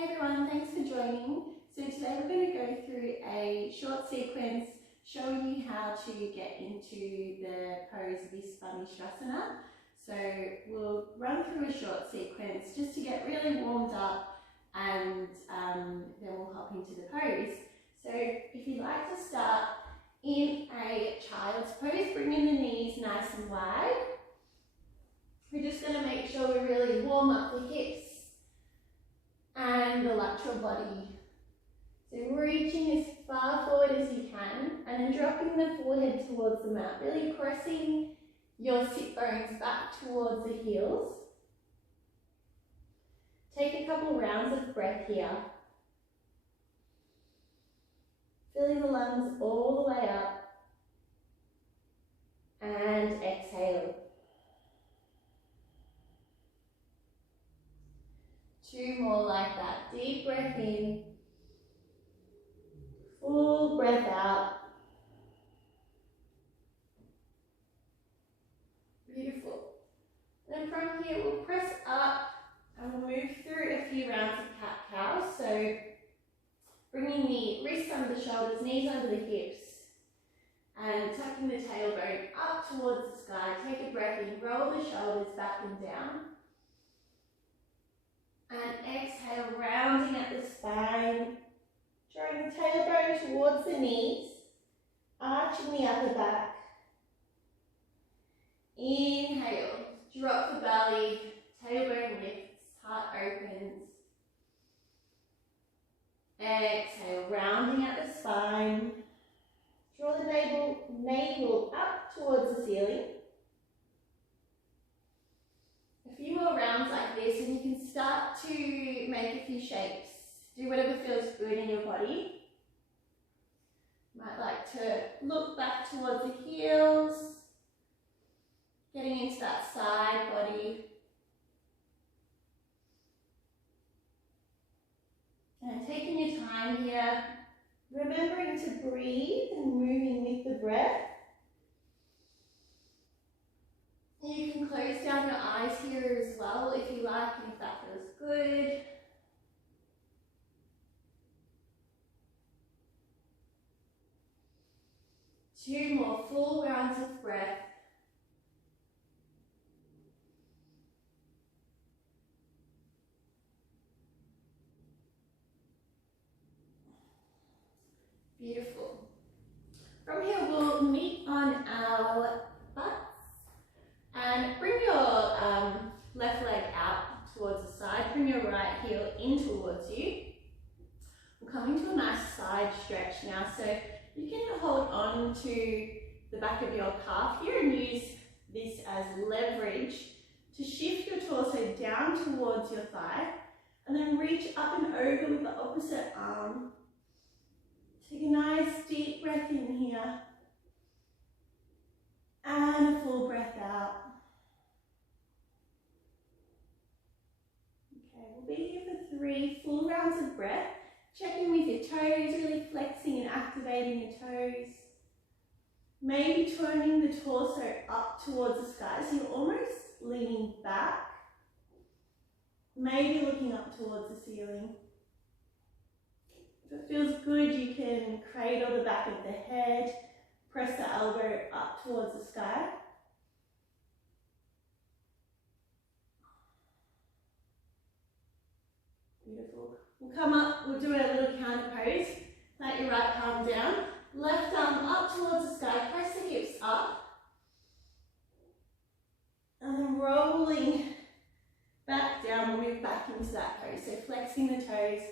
Hey everyone, thanks for joining. So today we're going to go through a short sequence showing you how to get into the pose Visvamitrasana. So we'll run through a short sequence just to get really warmed up, and then we'll hop into the pose. So if you'd like to start in a child's pose, bring in the knees nice and wide. We're just going to make sure we really warm up the hips and the lateral body. So reaching as far forward as you can and then dropping the forehead towards the mat, really pressing your sit bones back towards the heels. Take a couple rounds of breath here. Filling the lungs all the way up and exhale. 2 more like that. Deep breath in, full breath out. Beautiful. Then from here we'll press up and we'll move through a few rounds of cat-cow. So bringing the wrists under the shoulders, knees under the hips, and tucking the tailbone up towards the sky. Take a breath in, roll the shoulders back and down. And exhale, rounding at the spine, drawing the tailbone towards the knees, arching the upper back. Inhale, drop the belly, tailbone lifts, heart opens. Exhale, rounding at the spine. Draw the navel up towards the ceiling. A few more rounds like this and you can start to make a few shapes. Do whatever feels good in your body. Might like to look back towards the heels, getting into that side body. And taking your time here, remembering to breathe and moving with the breath. You can close down your eyes here as well if you like, and if that feels good. Two more full rounds of breath. Beautiful. From here we'll meet on our butts and bring your left leg out towards the side. Bring your right heel in towards you. We're coming to a nice side stretch now, so you can hold on to the back of your calf here and use this as leverage to shift your torso down towards your thigh and then reach up and over with the opposite arm. Take a nice deep breath in here and a full breath out. Okay, we'll be here for 3 full rounds of breath. Checking with your toes, really flexing and activating your toes. Maybe turning the torso up towards the sky, so you're almost leaning back. Maybe looking up towards the ceiling. If it feels good, you can cradle the back of the head, press the elbow up towards the sky. Beautiful. We'll come up, we'll do a little counter pose. Let your right palm down, left arm up towards the sky, press the hips up. And then rolling back down, we'll move back into that pose. So flexing the toes,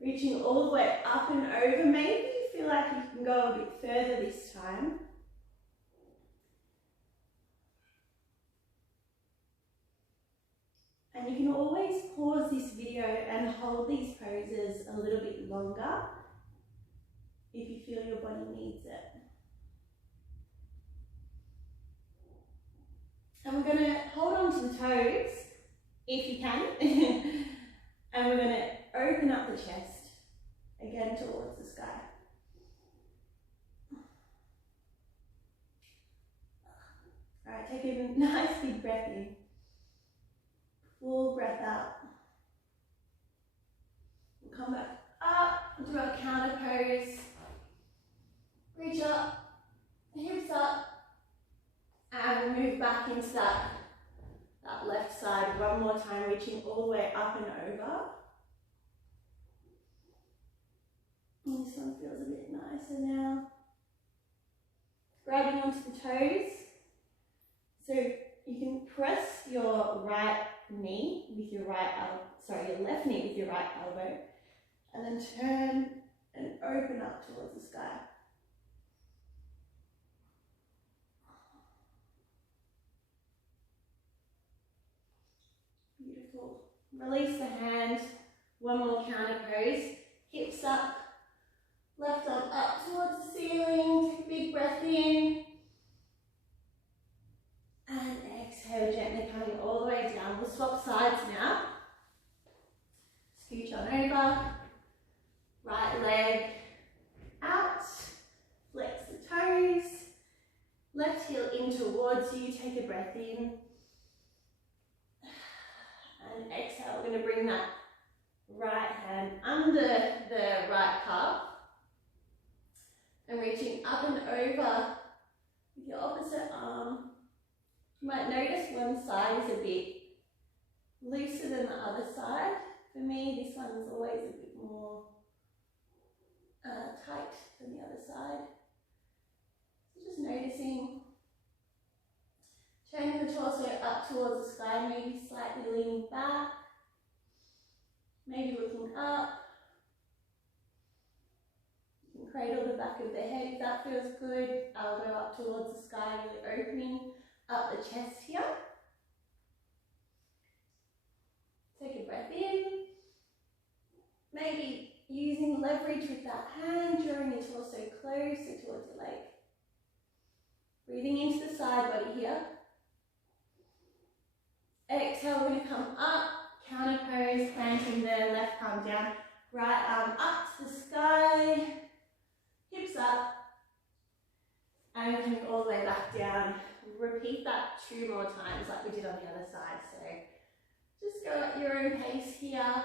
reaching all the way up and over. Maybe you feel like you can go a bit further this time. And you can always pause this video and hold these poses a little bit longer if you feel your body needs it. And we're going to hold on to the toes if you can. And we're going to open up the chest again towards the sky. All right, take a nice big breath in. Full breath out. up and over. And this one feels a bit nicer now. Grabbing onto the toes. So you can press your right knee with your your left knee with your right elbow, and then turn and open up towards the sky. Beautiful. Release the hand. One more counter pose. Hips up. Left arm up towards the ceiling. Take a big breath in. And exhale, gently coming all the way down. We'll swap sides now. Scooch on over. Right leg out. Flex the toes. Left heel in towards you. Take a breath in. And exhale. We're going to bring that right hand under the right calf. And reaching up and over with your opposite arm. You might notice one side is a bit looser than the other side. For me, this one is always a bit more tight than the other side. So just noticing. Turning the torso up towards the sky, maybe slightly leaning back. Maybe looking up. You can cradle the back of the head if that feels good. Elbow up towards the sky, really opening up the chest here. Take a breath in. Maybe using leverage with that hand, drawing your torso closer towards your leg. Breathing into the side body here. Exhale, we're going to come up, counter pose, planting the left palm down, right arm up to the sky, hips up, and coming all the way back down. Repeat that 2 more times like we did on the other side. So just go at your own pace here,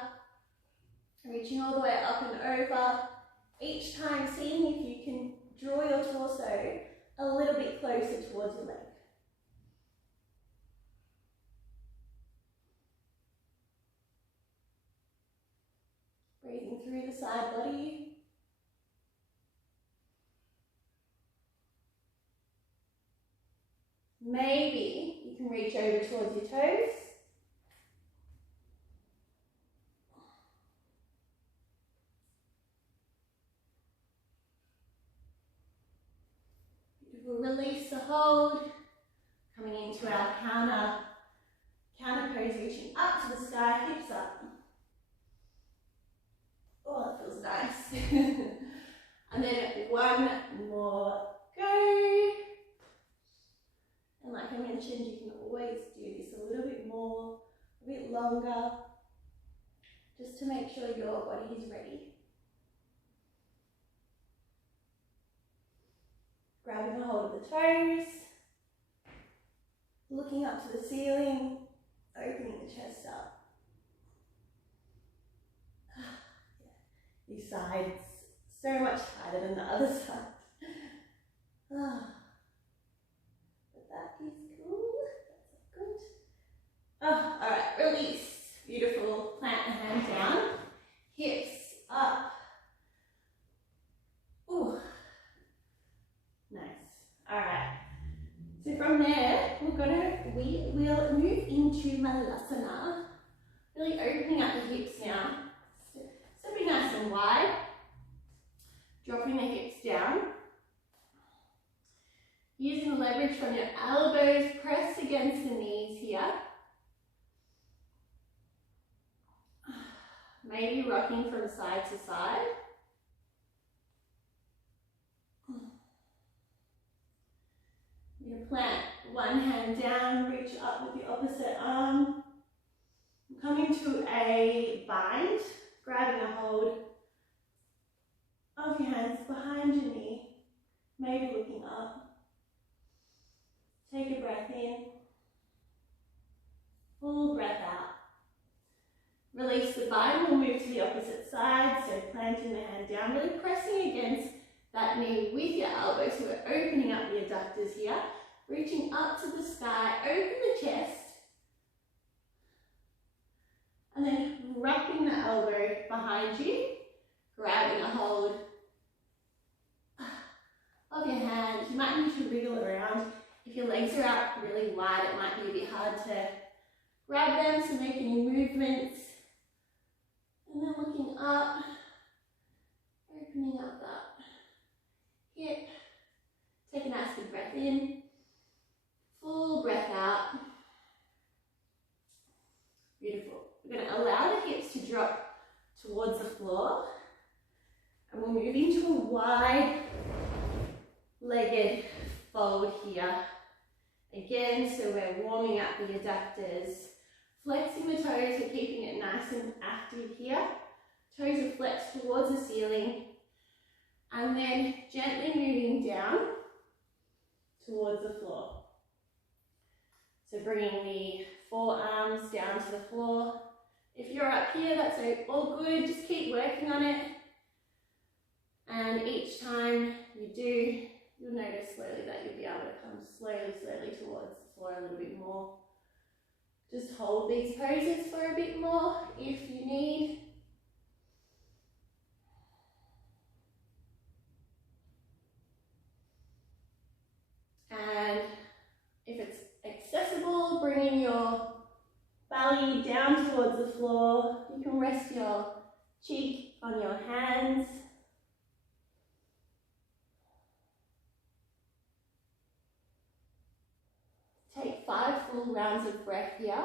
reaching all the way up and over. Each time seeing if you can draw your torso a little bit closer towards your leg. Breathing through the side body. Maybe you can reach over towards your toes. Beautiful. Release the hold. Coming into our counter pose, reaching up to the sky, hips up. Oh, that feels nice. And then one more go. And like I mentioned, you can always do this a little bit more, a bit longer, just to make sure your body is ready. Grabbing a hold of the toes, looking up to the ceiling, opening the chest up. These sides so much tighter than the other side. But that is cool. That's good. Oh, all right, release. Beautiful. Plant the hand down. Hips up. Ooh. Nice. All right. So from there, we will move into Malasana. Really opening up the hips now. Stepping nice and wide. Dropping the hips down. Using leverage from your elbows, press against the knees here. Maybe rocking from side to side. You're going to plant one hand down, reach up with the opposite arm. Come into a bind, grabbing a hold of your hands behind your knee, maybe looking up. Take a breath in, full breath out. Release the bind, we'll move to the opposite side, so planting the hand down, really pressing against that knee with your elbows, so we're opening up the adductors here, reaching up to the sky, open the chest, And then wrapping the elbow behind you, grabbing a hold of your hand. You might need to wriggle around. If your legs are out really wide, it might be a bit hard to grab them, so make any movements. And then looking up, opening up that hip. Take a nice big breath in, full breath out. Beautiful. We're going to allow the hips to drop towards the floor, and we'll move into a wide-legged fold here. Again, so we're warming up the adductors, flexing the toes, we're keeping it nice and active here. Toes are flexed towards the ceiling, and then gently moving down towards the floor. So bringing the forearms down to the floor. If you're up here, that's all good, just keep working on it. And each time you do, you'll notice slowly that you'll be able to come slowly towards the floor a little bit more. Just hold these poses for a bit more if you need. And if it's accessible, bringing your belly down towards the floor. You can rest your cheek on your hands. Take 5 full rounds of breath here.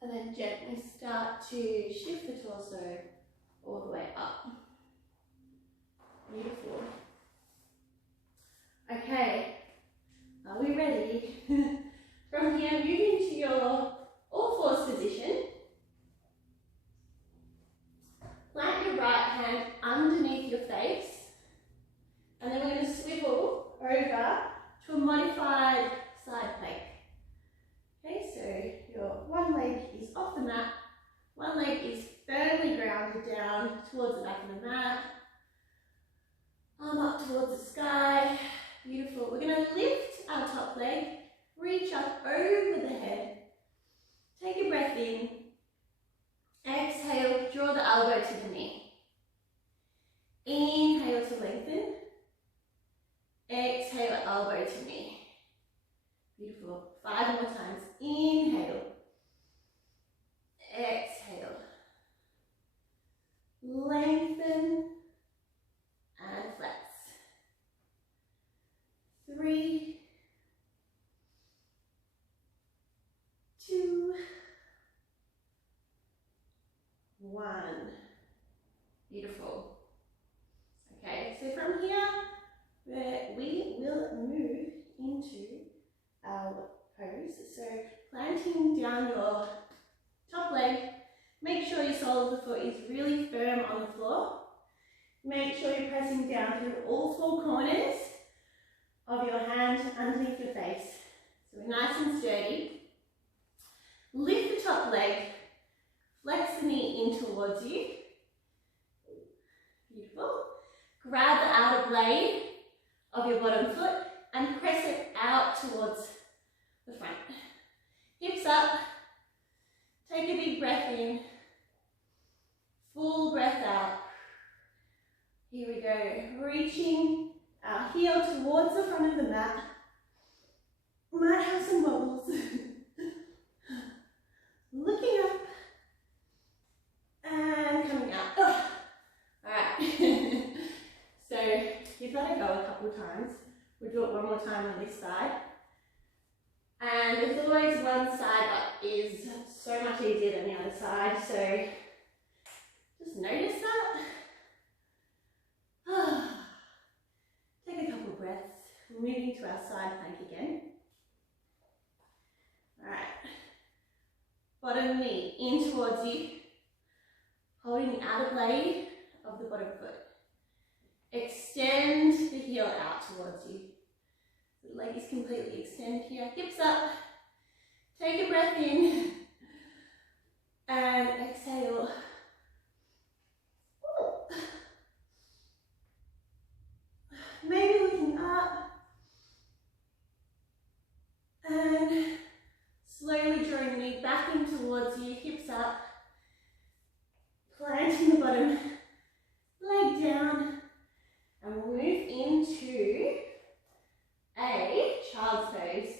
And then gently start to shift the torso all the way up. Beautiful. Okay, are we ready? From here, move into your all fours position. Plant your right hand underneath your face. And then we're going to swivel over to a modified side plank. Okay, so your one leg is off the mat, one leg is firmly grounded down towards the back of the mat, arm up towards the sky. Beautiful. We're going to lift our top leg, reach up over the head, take a breath in, exhale, draw the elbow to the knee. Inhale to lengthen, exhale, elbow to knee. Beautiful. 5 more times. Inhale. Exhale. Lengthen and flex. 3, 2, 1. Beautiful. Okay, so from here, we will move into our pose. So planting down your top leg, make sure your sole of the foot is really firm on the floor. Make sure you're pressing down through all 4 corners of your hand underneath your face. So we're nice and sturdy. Lift the top leg, flex the knee in towards you. Beautiful. Grab the outer blade of your bottom foot and press it out towards the front. Hips up. Take a big breath in. Full breath out. Here we go. Reaching our heel towards the front of the mat. Might have some wobbles. Looking up and coming out. Oh. All right. So give that a go a couple of times. We'll do it one more time on this side. And there's always one side that is so much easier than the other side, so just notice that. Take a couple of breaths. We're moving to our side plank again. Alright. Bottom knee in towards you, holding the outer blade of the bottom foot. Extend the heel out towards you. The leg is completely extended here. Hips up. Take a breath in. And exhale. planting the bottom leg down, and we'll move into a child's pose.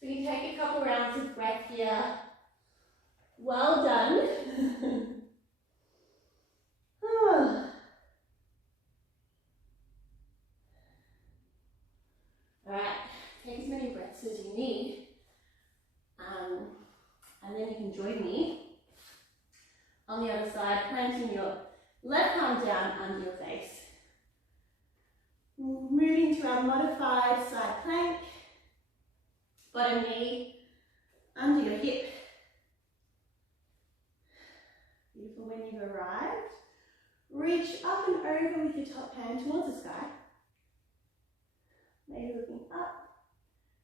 So you take a couple rounds of breath here. Well done. Alright, take as many breaths as you need. And then you can join me on the other side, planting your left arm down under your face. Moving to our modified side plank. Bottom knee under your hip. Beautiful. When you've arrived, reach up and over with your top hand towards the sky. Maybe looking up,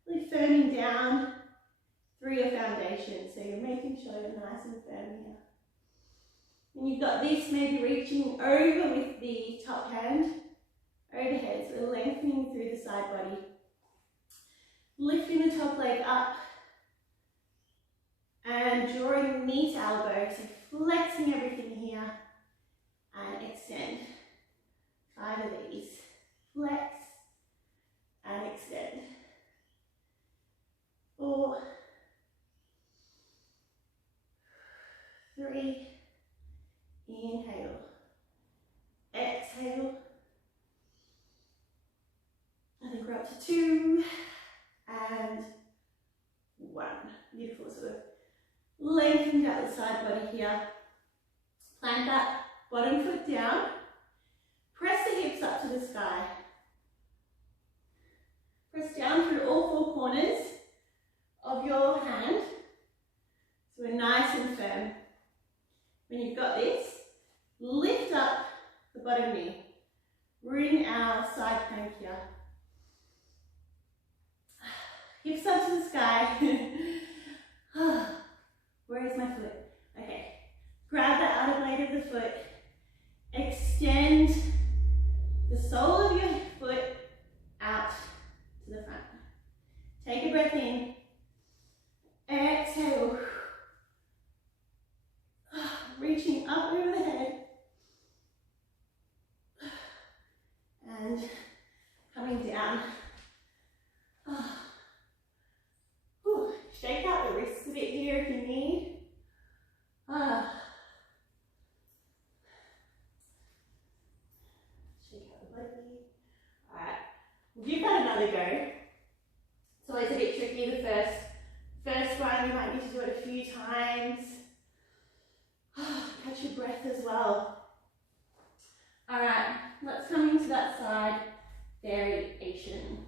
really firming down through your foundation. So you're making sure you're nice and firm here. When you've got this, maybe reaching over with the top hand overhead, so lengthening through the side body. Lifting the top leg up and drawing knee to elbow, so flexing everything here and extend. 5 of these. Flex and extend. 4, 3, inhale, exhale. I think we're up to 2 and 1. Beautiful. Sort of lengthened out the side body here. Plant that bottom foot down. Press the hips up to the sky. Press down through all 4 corners of your hand. So we're nice and firm. When you've got this, lift up the bottom knee. We're in our side plank here. Hips up to the sky. Where is my foot? Okay. Grab the outer blade of the foot. Extend the sole of your foot out to the front. Take a breath in. Exhale. Reaching up over the head. And coming down. Shake out the wrists a bit here if you need. Shake out the body. Alright, we'll give that another go. It's always a bit tricky, the first one. You might need to do it a few times. Catch your breath as well. Alright, let's come into that side variation.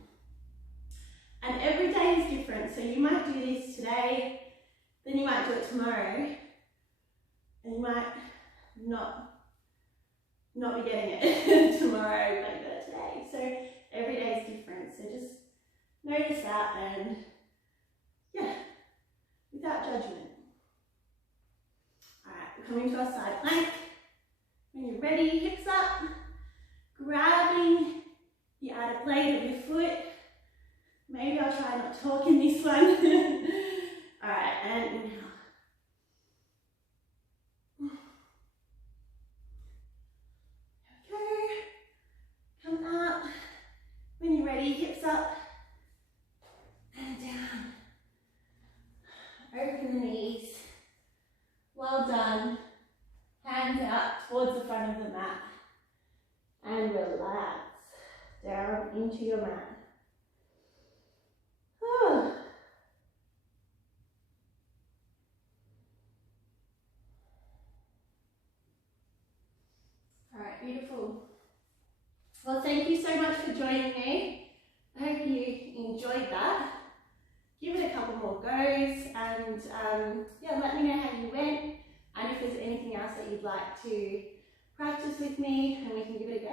And every day is different, so you might do this today, then you might do it tomorrow, and you might not be getting it tomorrow, but you got it today. So every day is different, so just notice that and yeah, without judgment. Alright, we're coming to our side plank. When you're ready, hips up, grabbing the outer blade of your foot. Maybe I'll try not to talk in this one. Alright, and inhale. Okay. Come up. When you're ready, hips up and down. Open the knees. Well done. Hands out towards the front of the mat. And relax down into your mat. Alright, beautiful. Well, thank you so much for joining me. I hope you enjoyed that. Give it a couple more goes and yeah, let me know how you went and if there's anything else that you'd like to practice with me and we can give it a go